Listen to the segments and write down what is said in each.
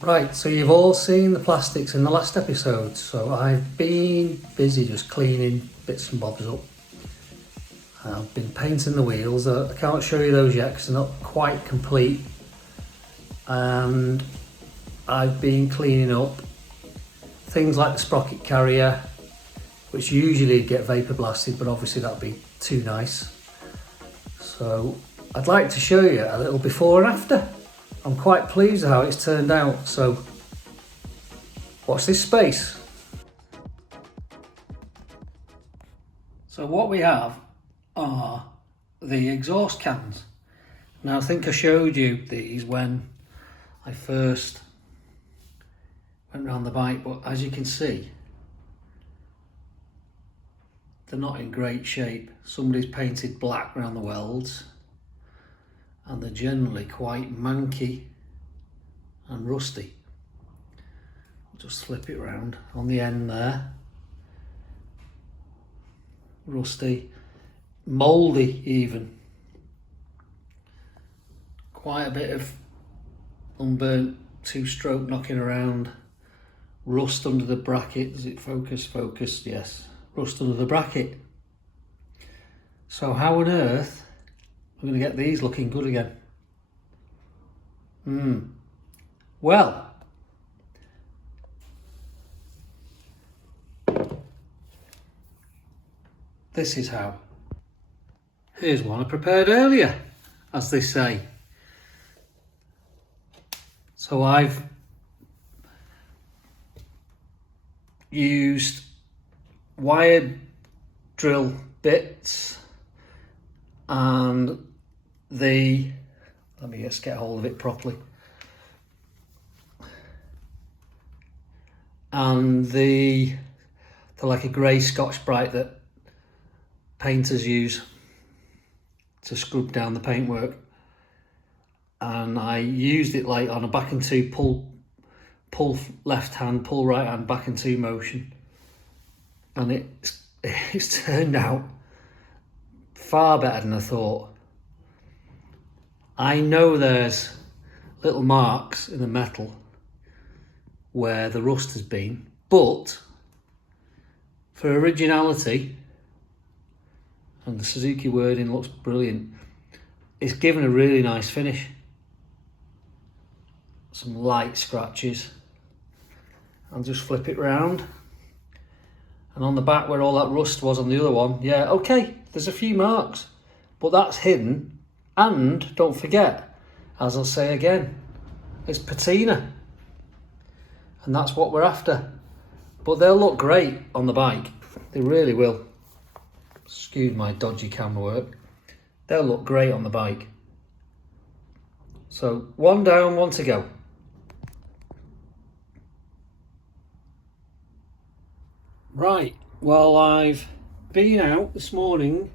Right, so you've all seen the plastics in the last episode, so I've been busy just cleaning bits and bobs up. I've been painting the wheels. I can't show you those yet because they're not quite complete. And I've been cleaning up things like the sprocket carrier, which usually get vapor blasted, but obviously that'd be too nice. So I'd like to show you a little before and after. I'm quite pleased with how it's turned out, so watch this space. So what we have are the exhaust cans. Now I think I showed you these when I first went round the bike, but as you can see, they're not in great shape. Somebody's painted black around the welds, and they're generally quite manky and rusty. I'll just flip it round on the end there. Rusty, mouldy even. Quite a bit of unburnt two-stroke knocking around. Rust under the bracket. Does it focus? Focus, yes. Rust under the bracket. So how on earth we're going to get these looking good again? Well, this is how. Here's one I prepared earlier, as they say. So I've used wired drill bits and let me just get hold of it properly, and they're like a grey Scotch-Brite that painters use to scrub down the paintwork, and I used it like on a back and two pull left hand, pull right hand, back and two motion, and it's turned out far better than I thought. I know there's little marks in the metal where the rust has been, but for originality, and the Suzuki wording looks brilliant, it's given a really nice finish. Some light scratches. I'll just flip it round, and on the back where all that rust was on the other one, yeah, okay, there's a few marks, but that's hidden. And don't forget, as I'll say again, it's patina, and that's what we're after. But they'll look great on the bike, they really will. Excuse my dodgy camera work. They'll look great on the bike. So one down, one to go. Right, well, I've been out this morning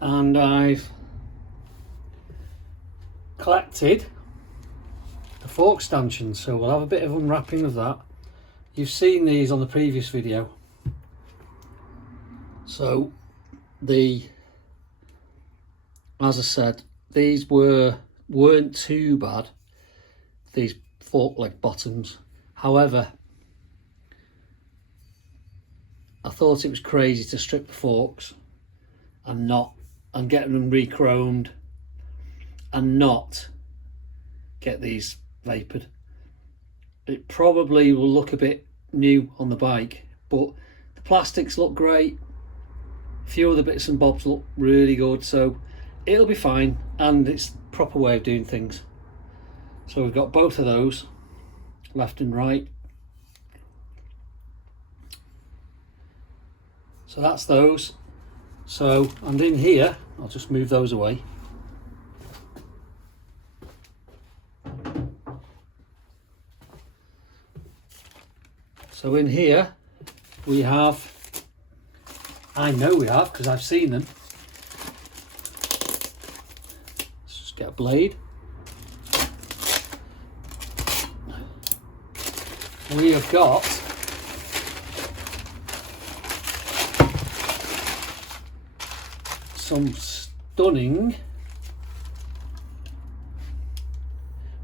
and I've collected the fork stanchions, so we'll have a bit of unwrapping of that. You've seen these on the previous video. So as I said, these weren't too bad, these fork leg bottoms. However, I thought it was crazy to strip the forks and get them re-chromed and not get these vapored. It probably will look a bit new on the bike, but the plastics look great. A few other bits and bobs look really good, so it'll be fine, and it's the proper way of doing things. So we've got both of those, left and right. So that's those. So, and in here, I'll just move those away. So in here we have, I know we have because I've seen them. Let's just get a blade. We have got some stunning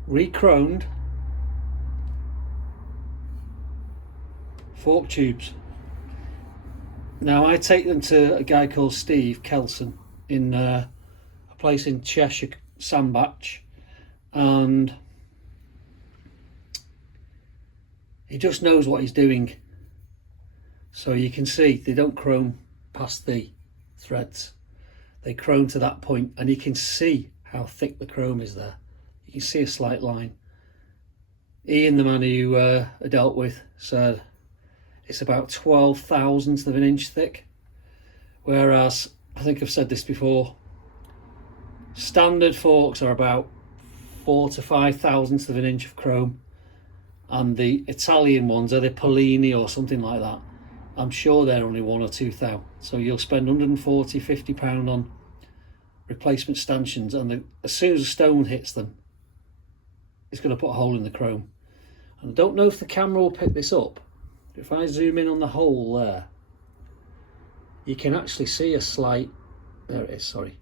re-chromed fork tubes. Now I take them to a guy called Steve Kelson in a place in Cheshire, Sandbach, and he just knows what he's doing. So you can see they don't chrome past the threads, they chrome to that point, and you can see how thick the chrome is there. You can see a slight line. Ian, the man who I dealt with, said it's about 12,000ths of an inch thick, whereas, I think I've said this before, standard forks are about 4 to 5,000ths of an inch of chrome, and the Italian ones, are the Polini or something like that, I'm sure they're only 1 or 2 thou. So you'll spend 140, £50 on replacement stanchions, and as soon as a stone hits them, it's going to put a hole in the chrome. And I don't know if the camera will pick this up. If I zoom in on the hole there, you can actually see a slight, there it is, sorry.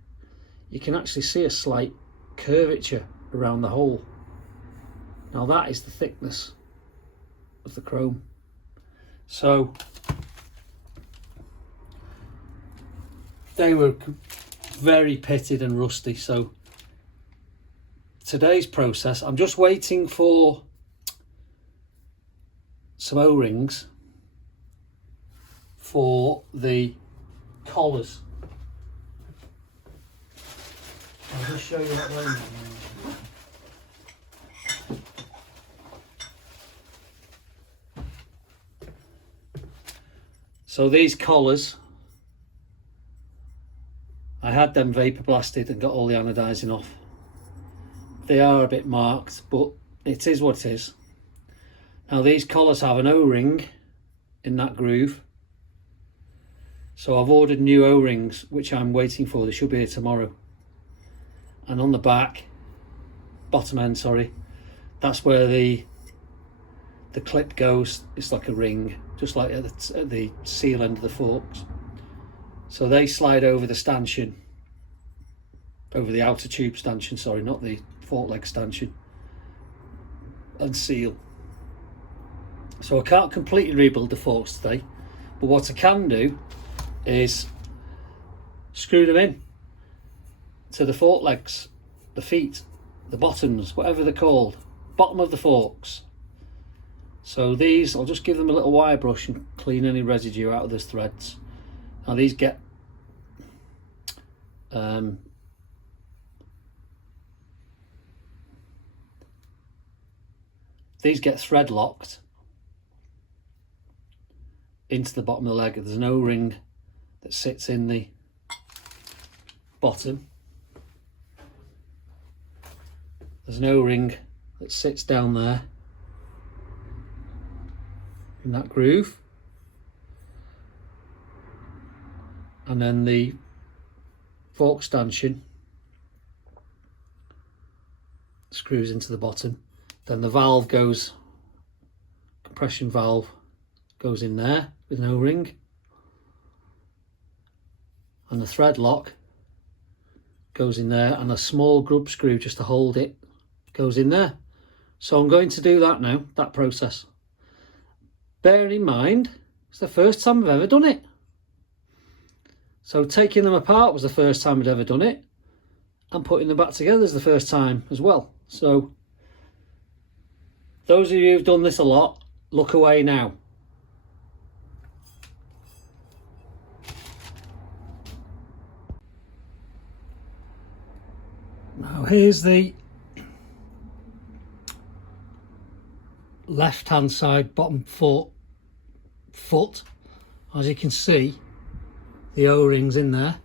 You can actually see a slight curvature around the hole. Now that is the thickness of the chrome. So they were very pitted and rusty. So today's process, I'm just waiting for some O-rings for the collars. I'll just show you what they mean. So these collars, I had them vapor blasted and got all the anodizing off. They are a bit marked, but it is what it is. Now these collars have an O-ring in that groove. So I've ordered new O-rings, which I'm waiting for. They should be here tomorrow. And on the back, bottom end, sorry, that's where the clip goes. It's like a ring, just like at the seal end of the forks. So they slide over the stanchion, over the outer tube stanchion, sorry, not the fork leg stanchion, and seal. So I can't completely rebuild the forks today, but what I can do is screw them in to the fork legs, the feet, the bottoms, whatever they're called, bottom of the forks. So these, I'll just give them a little wire brush and clean any residue out of those threads. Now these get thread locked into the bottom of the leg. There's an O-ring that sits in the bottom. There's an O-ring that sits down there in that groove, and then the fork stanchion screws into the bottom. Then the valve goes, compression valve goes in there with an O-ring, and the thread lock goes in there, and a small grub screw just to hold it goes in there. So I'm going to do that now, that process. Bearing in mind, it's the first time I've ever done it. So taking them apart was the first time I'd ever done it, and putting them back together is the first time as well. So those of you who've done this a lot, look away now. Now here's the left hand side bottom foot. As you can see, the O-ring's in there.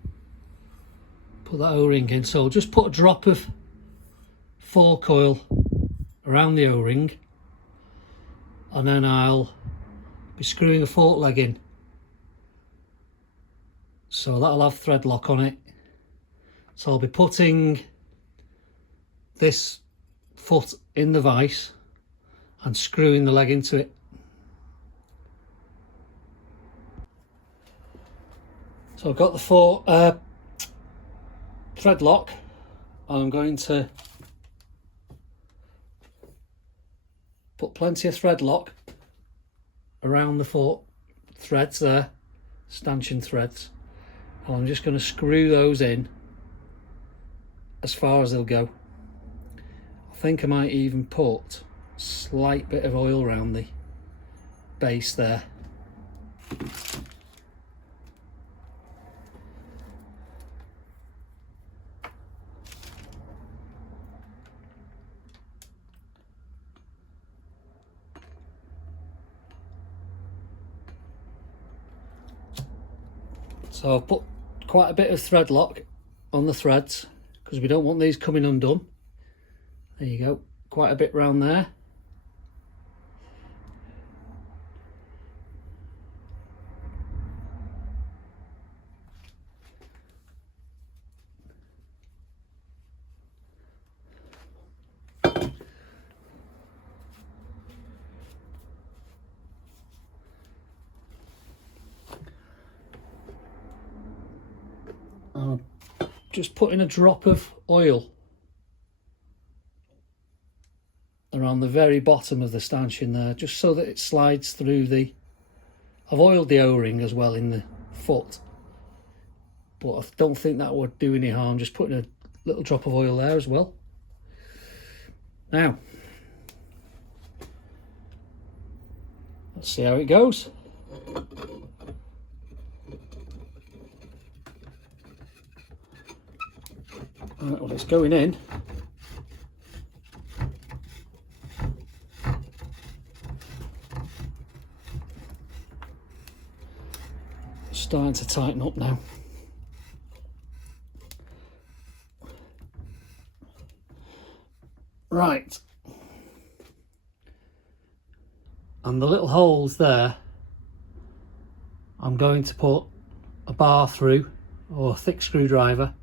Put that O-ring in. So just put a drop of fork oil around the O-ring, and then I'll be screwing a fork leg in. So that'll have thread lock on it. So I'll be putting this foot in the vise and screwing the leg into it. So I've got the thread lock. I'm going to put plenty of thread lock around the foot, threads there, stanchion threads, and I'm just going to screw those in as far as they'll go. I think I might even put a slight bit of oil around the base there. So I've put quite a bit of thread lock on the threads because we don't want these coming undone. There you go, quite a bit round there. Just putting a drop of oil around the very bottom of the stanchion there, just so that it slides through the... I've oiled the O-ring as well in the foot, but I don't think that would do any harm, just putting a little drop of oil there as well. Now, let's see how it goes. Right, well, it's going in. It's starting to tighten up now. Right. And the little holes there, I'm going to put a bar through, or a thick screwdriver,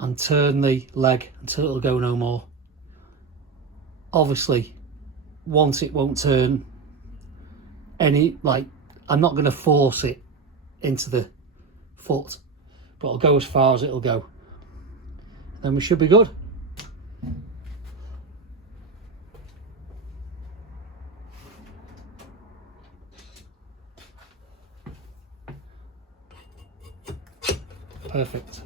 and turn the leg until it'll go no more. Obviously, once it won't turn any, like, I'm not going to force it into the foot, but I'll go as far as it'll go. Then we should be good. Perfect.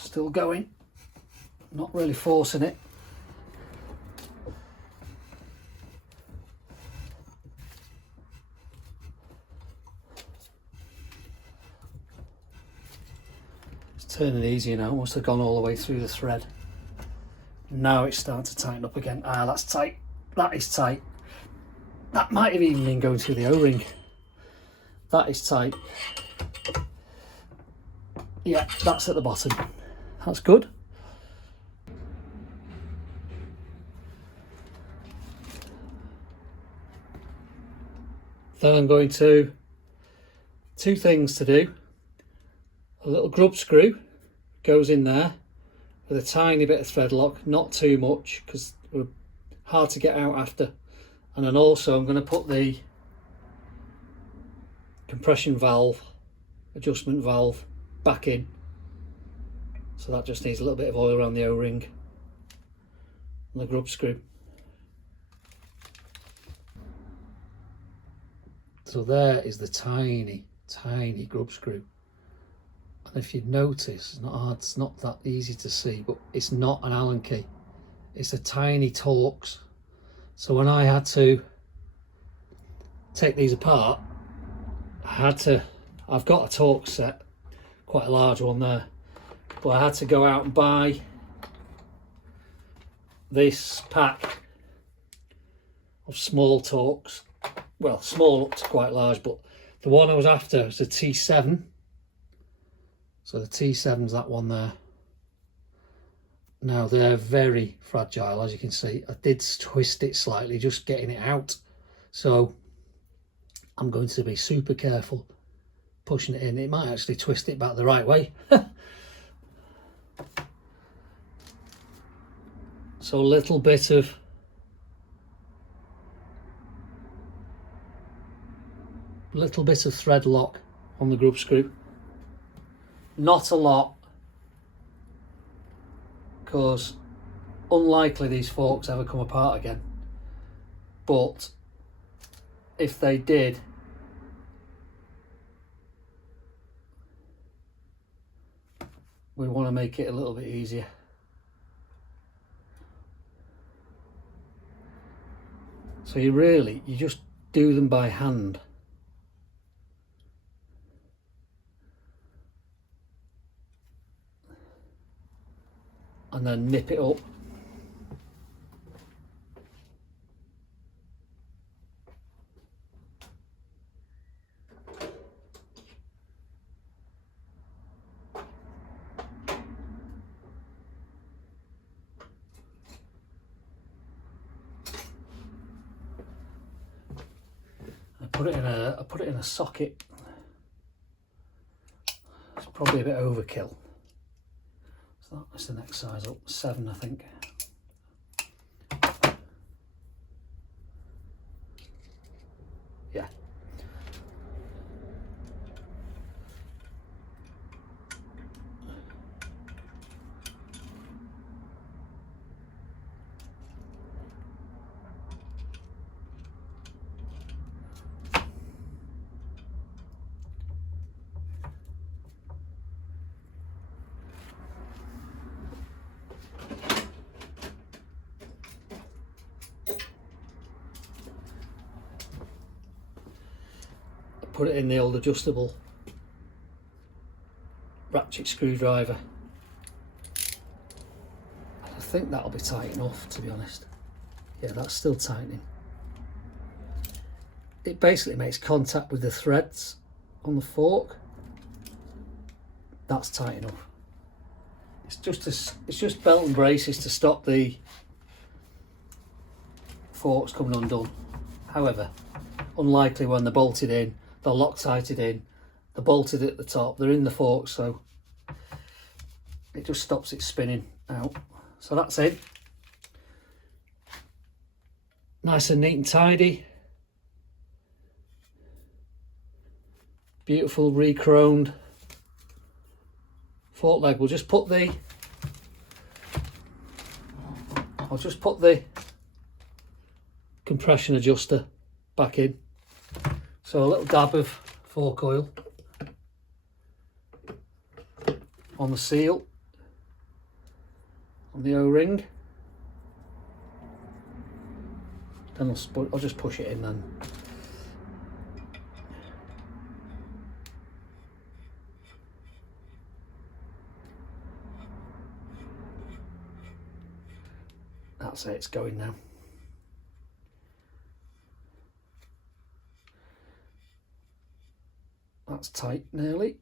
Still going, not really forcing it. It's turning easier now, must have gone all the way through the thread. Now it's starting to tighten up again. Ah, that's tight, that is tight. That might have even been going through the O-ring. That is tight. Yeah, that's at the bottom. That's good. Then I'm going to, two things to do. A little grub screw goes in there with a tiny bit of thread lock, not too much because they're hard to get out after. And then also I'm going to put the compression valve, adjustment valve back in. So that just needs a little bit of oil around the O-ring and the grub screw. So there is the tiny grub screw. And if you'd notice, it's not hard, it's not that easy to see, but it's not an Allen key. It's a tiny Torx. So when I had to take these apart, I've got a Torx set, quite a large one there. But I had to go out and buy this pack of small Torx. Well, small up to quite large, but The one I was after was a T7. So the T7's that one there. Now they're very fragile, as you can see. I did twist it slightly, just getting it out. So I'm going to be super careful pushing it in. It might actually twist it back the right way. So a little bit of thread lock on the grub screw. Not a lot, because unlikely these forks ever come apart again. But if they did, we want to make it a little bit easier. So you just do them by hand. And then nip it up. I put it in a socket. It's probably a bit overkill. So that's the next size up, 7 I think. Yeah. Put it in the old adjustable ratchet screwdriver. I think that'll be tight enough, to be honest. Yeah, that's still tightening. It basically makes contact with the threads on the fork. That's tight enough. It's just belt and braces to stop the forks coming undone. However, unlikely when they're bolted in. They're Loctited in, they're bolted at the top, they're in the fork, so it just stops it spinning out. So that's it. Nice and neat and tidy. Beautiful re-chromed fork leg. I'll just put the compression adjuster back in. So a little dab of fork oil on the seal, on the O-ring. Then I'll just push it in then. That's it, it's going now. That's tight nearly.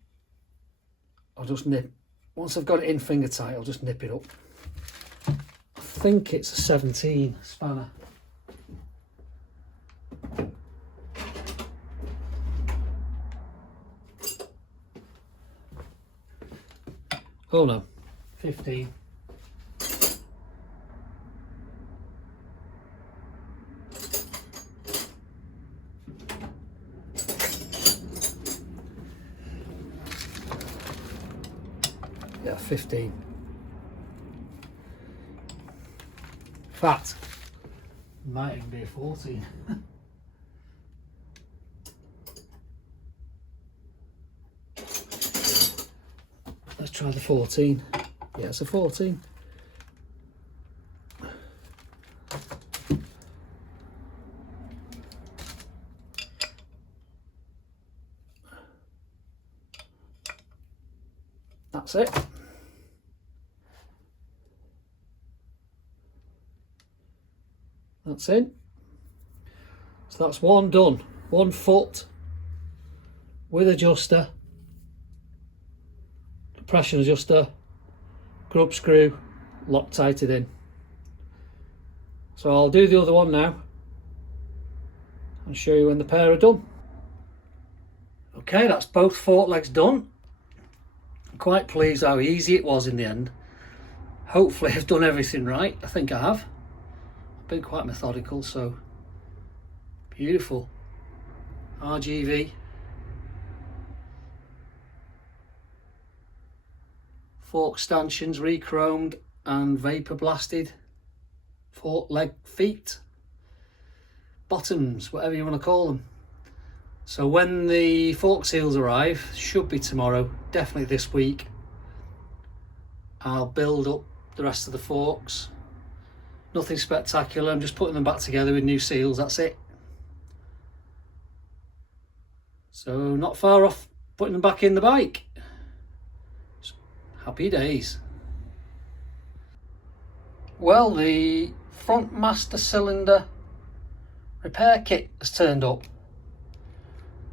I'll just nip, once I've got it in finger tight, I'll just nip it up. I think it's a 17 spanner. Oh no, 15. Yeah, 15. In fact, it might even be a 14. Let's try the 14. Yeah, it's a 14. That's it. That's it. So that's one done. 1 foot with adjuster, pressure adjuster, grub screw, Loctited in. So I'll do the other one now and show you when the pair are done. Okay, that's both fork legs done. I'm quite pleased how easy it was in the end. Hopefully I've done everything right. I think I have. I've been quite methodical, so beautiful. RGV. Fork stanchions re-chromed and vapor blasted. Fork leg feet. Bottoms, whatever you want to call them. So when the fork seals arrive, should be tomorrow, definitely this week, I'll build up the rest of the forks. Nothing spectacular, I'm just putting them back together with new seals, that's it. So not far off putting them back in the bike. Happy days. Well, the front master cylinder repair kit has turned up.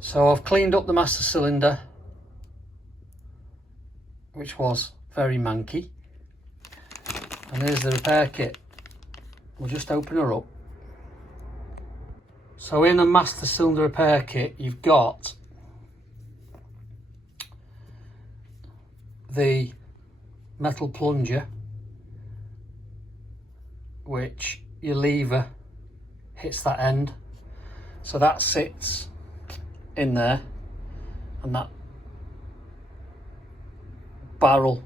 So I've cleaned up the master cylinder, which was very manky. And there's the repair kit. We'll just open her up. So in a master cylinder repair kit, you've got the metal plunger, which your lever hits that end. So that sits in there, and that barrel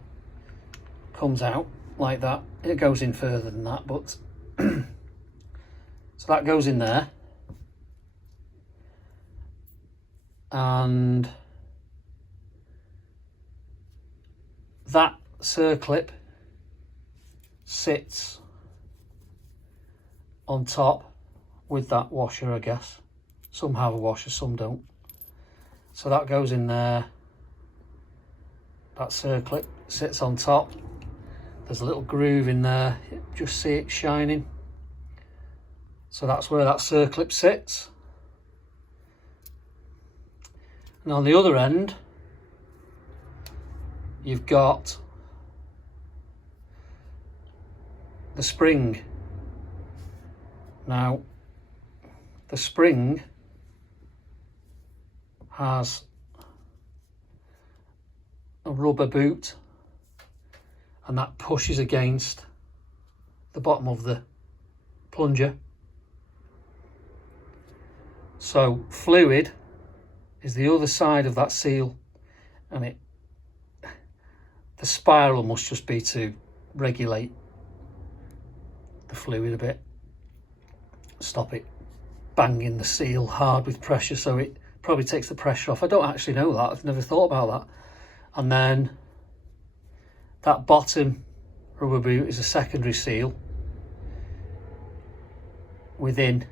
comes out like that. It goes in further than that, but so that goes in there, and that circlip sits on top with that washer, I guess. Some have a washer, some don't. So that goes in there. That circlip sits on top. There's a little groove in there, just see it shining. So that's where that circlip sits. And on the other end, you've got the spring. Now, the spring has a rubber boot, and that pushes against the bottom of the plunger. So fluid is the other side of that seal, and the spiral must just be to regulate the fluid a bit, stop it banging the seal hard with pressure, so it probably takes the pressure off. I don't actually know that, I've never thought about that. And then that bottom rubber boot is a secondary seal within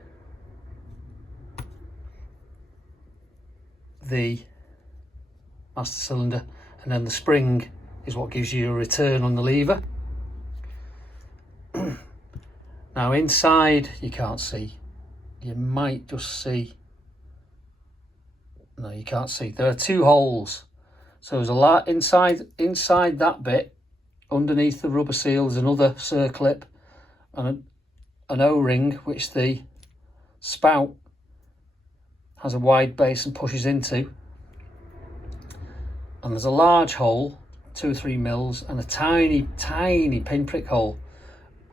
the master cylinder, and then the spring is what gives you a return on the lever. Now inside you can't see, you might just see, no you can't see, there are two holes. So there's a lot inside that bit, underneath the rubber seal, there's another circlip and an O-ring which the spout has a wide base and pushes into. And there's a large hole, 2 or 3 mils, and a tiny pinprick hole,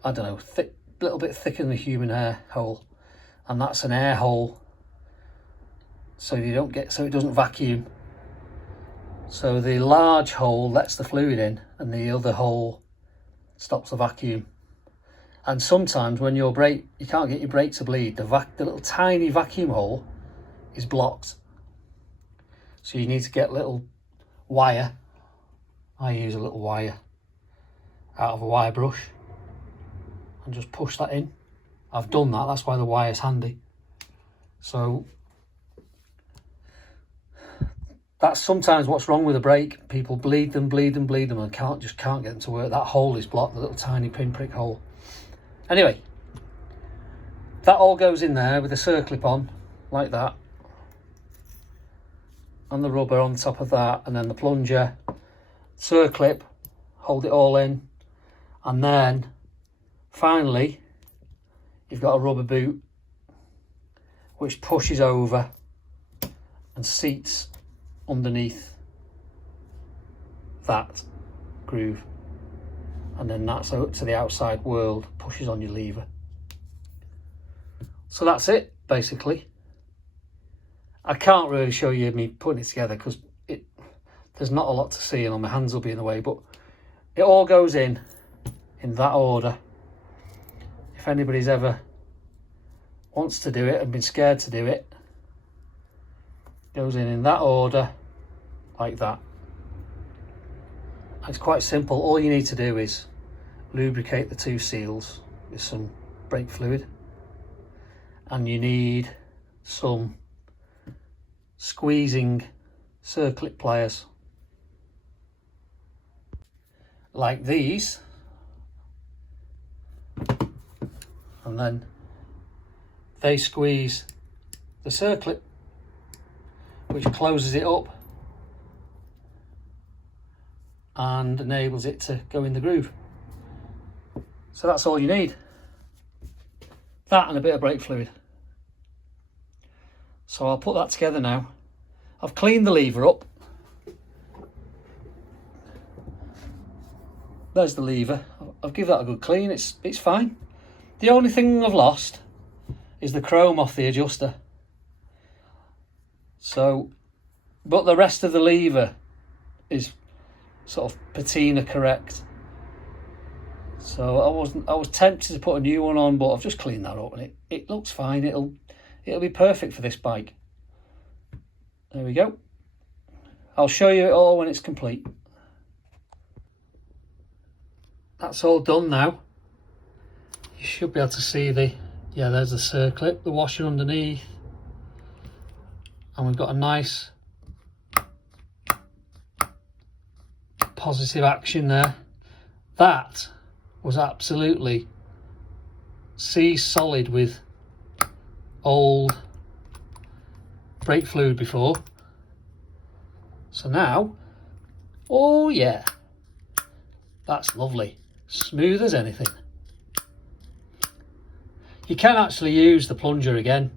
I don't know, thick, little bit thicker than a human hair hole, and that's an air hole, so it doesn't vacuum. So the large hole lets the fluid in, and the other hole stops the vacuum. And sometimes when you can't get your brake to bleed, the little tiny vacuum hole is blocked. So you need to get little wire. I use a little wire out of a wire brush and just push that in. I've done that, that's why the wire's handy. So that's sometimes what's wrong with a brake. People bleed them and can't get them to work. That hole is blocked, the little tiny pinprick hole. Anyway, that all goes in there with a circlip on like that, and the rubber on top of that, and then the plunger, circlip, hold it all in, and then finally you've got a rubber boot which pushes over and seats underneath that groove, and then that's out to the outside world, pushes on your lever. So that's it basically. I can't really show you me putting it together because there's not a lot to see and my hands will be in the way, but it all goes in that order. If anybody's ever wants to do it and been scared to do it, goes in that order like that. It's quite simple. All you need to do is lubricate the two seals with some brake fluid, and you need some squeezing circlip pliers like these, and then they squeeze the circlip, which closes it up and enables it to go in the groove. So that's all you need, that and a bit of brake fluid. So I'll put that together now. I've cleaned the lever up. There's the lever. I'll give that a good clean. It's fine. The only thing I've lost is the chrome off the adjuster. So, but the rest of the lever is sort of patina correct. So I was tempted to put a new one on, but I've just cleaned that up and it looks fine. It'll be perfect for this bike. There we go. I'll show you it all when it's complete. That's all done now. You should be able to see there's the circlip, the washer underneath, and we've got a nice positive action there. That was absolutely sea solid with old brake fluid before. So now, oh yeah, that's lovely, smooth as anything. You can actually use the plunger again,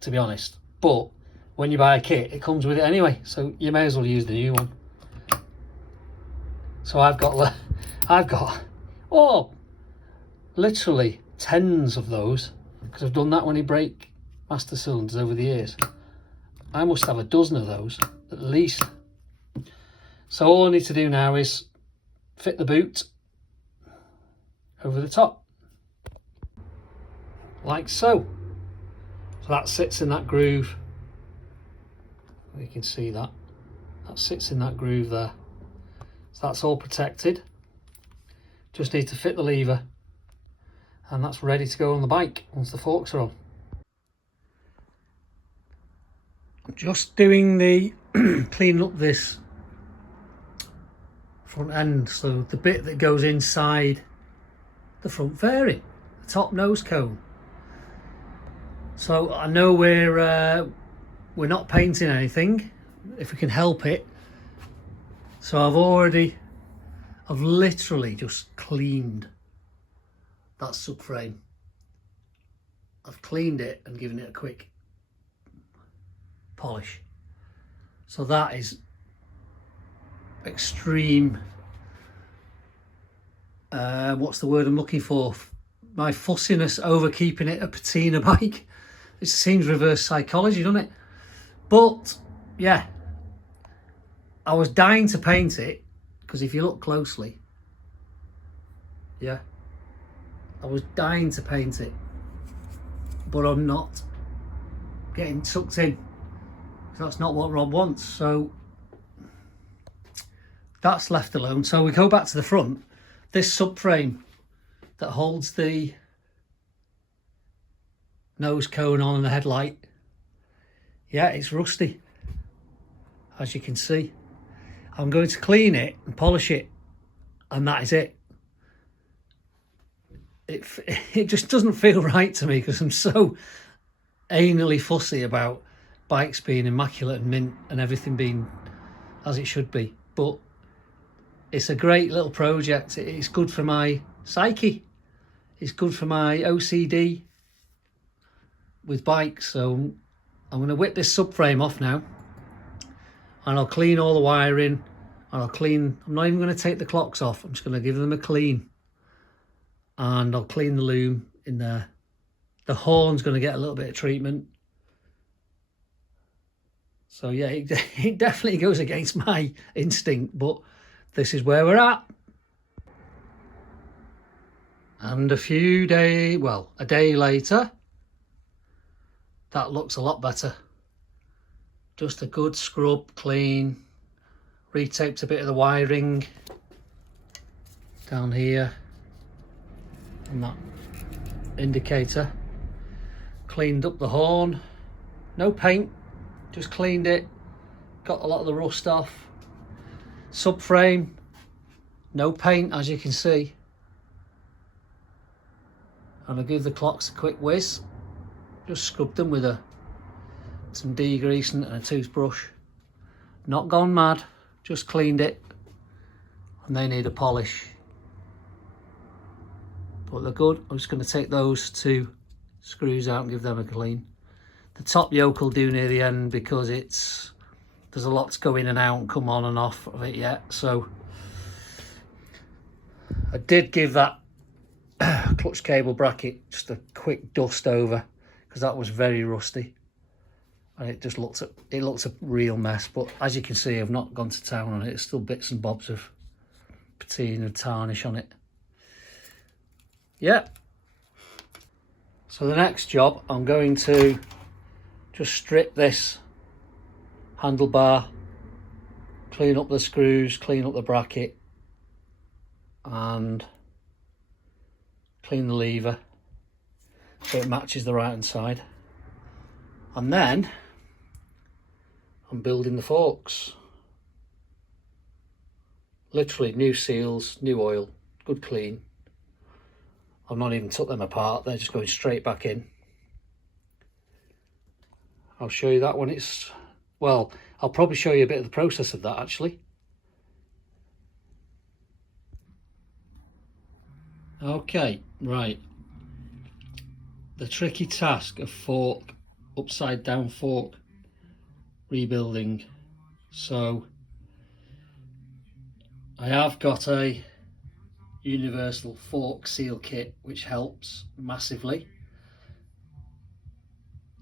to be honest, but when you buy a kit it comes with it anyway, so you may as well use the new one. So I've got literally tens of those, because I've done that many brake master cylinders over the years. I must have a dozen of those at least. So all I need to do now is fit the boot over the top like so. So that sits in that groove. You can see that sits in that groove there. So that's all protected. Just need to fit the lever and that's ready to go on the bike once the forks are on. I'm just doing the cleaning up this front end, so the bit that goes inside the front fairing, the top nose cone. So I know we're not painting anything if we can help it. So I've literally just cleaned that subframe. I've cleaned it and given it a quick polish. So that is extreme, what's the word I'm looking for? My fussiness over keeping it a patina bike. It seems reverse psychology, doesn't it? But yeah, I was dying to paint it, because if you look closely, yeah, I was dying to paint it, but I'm not getting sucked in. That's not what Rob wants, so that's left alone. So we go back to the front. This subframe that holds the nose cone on and the headlight, yeah, it's rusty, as you can see. I'm going to clean it and polish it, and that is it. It just doesn't feel right to me, because I'm so anally fussy about bikes being immaculate and mint and everything being as it should be. But it's a great little project. It's good for my psyche. It's good for my OCD with bikes. So I'm going to whip this subframe off now, and I'll clean all the wiring, and I'm not even going to take the clocks off. I'm just going to give them a clean, and I'll clean the loom in there. The horn's going to get a little bit of treatment. So yeah, it definitely goes against my instinct, but this is where we're at. And a day later, that looks a lot better. Just a good scrub, clean, retaped a bit of the wiring down here on that indicator, cleaned up the horn, no paint, just cleaned it, got a lot of the rust off. Subframe, no paint, as you can see. And I'll give the clocks a quick whiz. Just scrubbed them with some degreasing and a toothbrush. Not gone mad, just cleaned it. And they need a polish. But they're good. I'm just going to take those 2 screws out and give them a clean. The top yoke will do near the end because there's a lot to go in and out and come on and off of it yet. So I did give that clutch cable bracket just a quick dust over because that was very rusty, and it just looks a real mess. But as you can see, I've not gone to town on it. It's still bits and bobs of patina and tarnish on it. Yeah. So the next job, I'm going to just strip this handlebar, clean up the screws, clean up the bracket, and clean the lever so it matches the right hand side. And then I'm building the forks. Literally new seals, new oil, good clean. I've not even took them apart, they're just going straight back in. I'll show you that when it's, well, I'll probably show you a bit of the process of that actually. Okay, right. The tricky task of fork, upside down fork rebuilding. So I have got a universal fork seal kit which helps massively.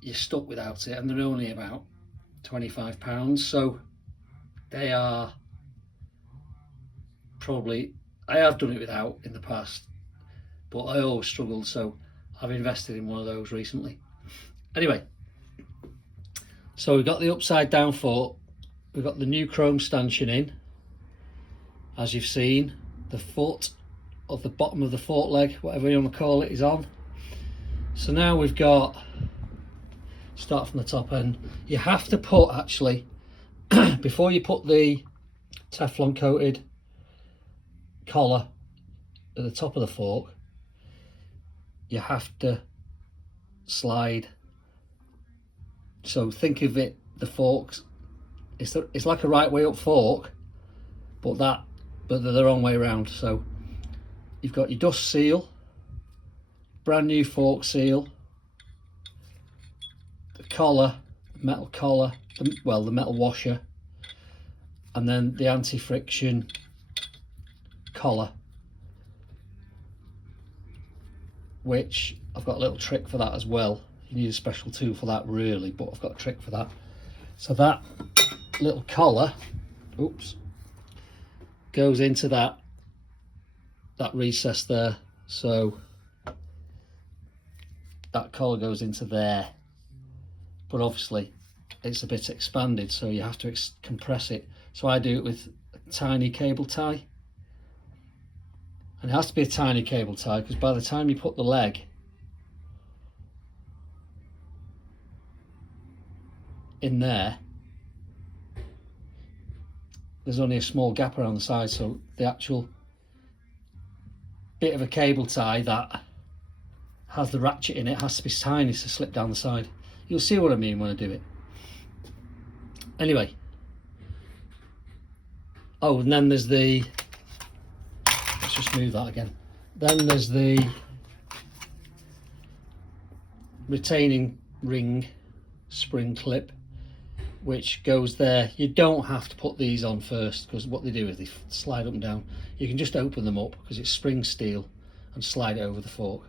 You're stuck without it, and they're only about £25, so they are probably, I have done it without in the past, but I always struggled, so I've invested in one of those recently. Anyway, so we've got the upside down fork, we've got the new chrome stanchion in, as you've seen. The foot of the bottom of the fork leg, whatever you want to call it, is on. So now we've got, start from the top end. You have to put, actually, before you put the Teflon coated collar at the top of the fork, you have to slide. So think of it, the forks, it's like a right way up fork, but they're the wrong way around. So you've got your dust seal, brand new fork seal, the collar, metal collar, the metal washer, and then the anti-friction collar, which I've got a little trick for that as well. You need a special tool for that really, but I've got a trick for that. So that little collar, oops, goes into that recess there. So that collar goes into there, but obviously it's a bit expanded, so you have to compress it. So I do it with a tiny cable tie, and it has to be a tiny cable tie because by the time you put the leg in there, there's only a small gap around the side, so the actual bit of a cable tie that has the ratchet in it has to be tiny to slip down the side. You'll see what I mean when I do it. Anyway, oh, and then there's the, let's just move that again. Then there's the retaining ring spring clip, which goes there. You don't have to put these on first, because what they do is they slide up and down. You can just open them up because it's spring steel and slide it over the fork.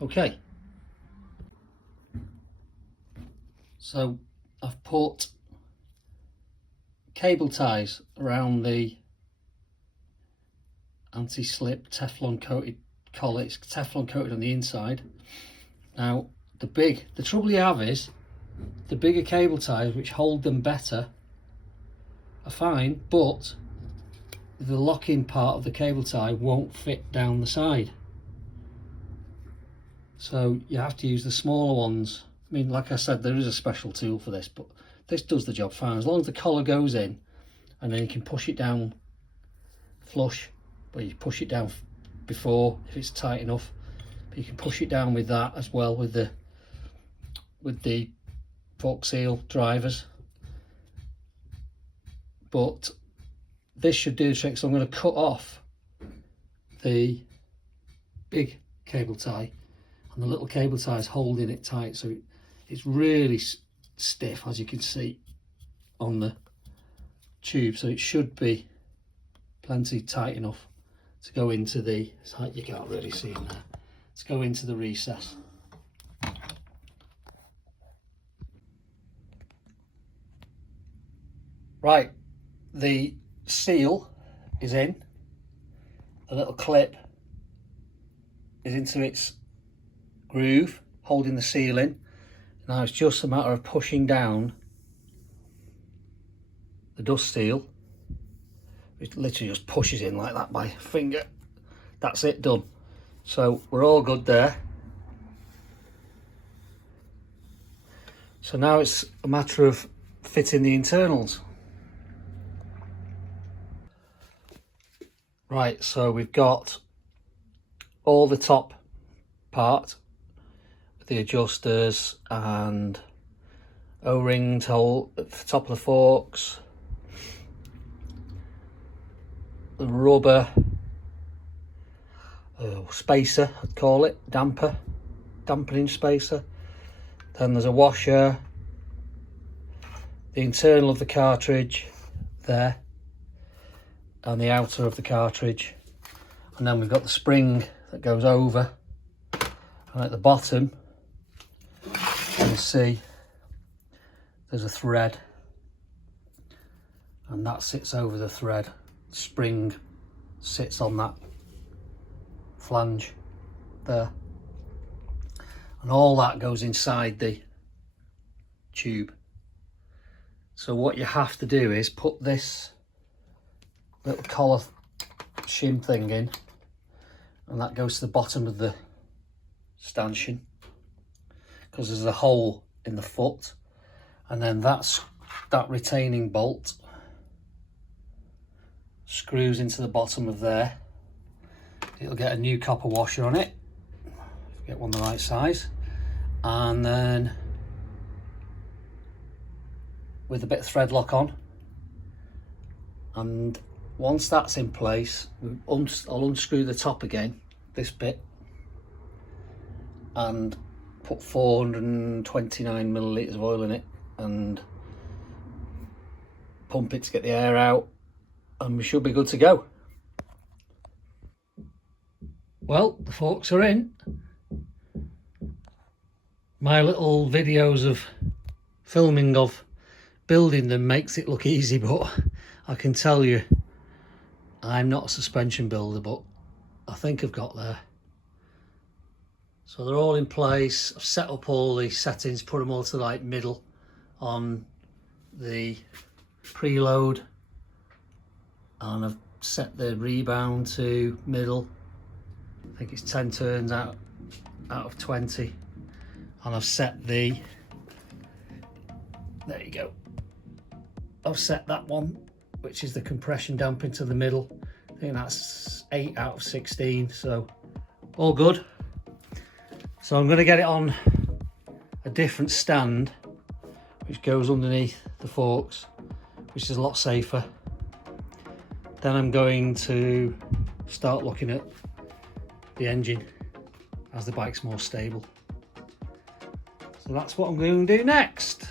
Okay, so I've put cable ties around the anti-slip Teflon coated collar. It's Teflon coated on the inside. Now the trouble you have is the bigger cable ties, which hold them better, are fine, but the locking part of the cable tie won't fit down the side, so you have to use the smaller ones. I mean, like I said, there is a special tool for this, but this does the job fine as long as the collar goes in, and then you can push it down flush, but you push it down before if it's tight enough, but you can push it down with that as well, with the fork seal drivers. But this should do the trick, so I'm going to cut off the big cable tie, and the little cable tie is holding it tight, so it's really stiff, as you can see on the tube, so it should be plenty tight enough to go into the, you can't really see in there, to go into the recess. Right, the seal is in, the little clip is into its groove holding the seal in. Now it's just a matter of pushing down the dust seal. It literally just pushes in like that by finger. That's it, done. So we're all good there. So now it's a matter of fitting the internals. Right, so we've got all the top part, the adjusters and O-ring to hold the top of the forks, the rubber spacer, I'd call it, dampening spacer. Then there's a washer, the internal of the cartridge there, and the outer of the cartridge, and then we've got the spring that goes over, and at the bottom you can see there's a thread, and that sits over the thread. The spring sits on that flange there, and all that goes inside the tube. So what you have to do is put this little collar shim thing in, and that goes to the bottom of the stanchion because there's a hole in the foot, and then that retaining bolt screws into the bottom of there. It'll get a new copper washer on it, get one the right size, and then with a bit of thread lock on, and once that's in place, I'll unscrew the top again, this bit, and put 429 millilitres of oil in it and pump it to get the air out, and we should be good to go. Well, the forks are in. My little videos of filming of building them makes it look easy, but I can tell you I'm not a suspension builder, but I think I've got there. So they're all in place. I've set up all the settings, put them all to like middle on the preload, and I've set the rebound to middle. I think it's 10 turns out of 20, and I've set the, there you go, I've set that one, which is the compression damping, to the middle. I think that's 8 out of 16, so all good. So I'm going to get it on a different stand, which goes underneath the forks, which is a lot safer. Then I'm going to start looking at the engine as the bike's more stable. So that's what I'm going to do next.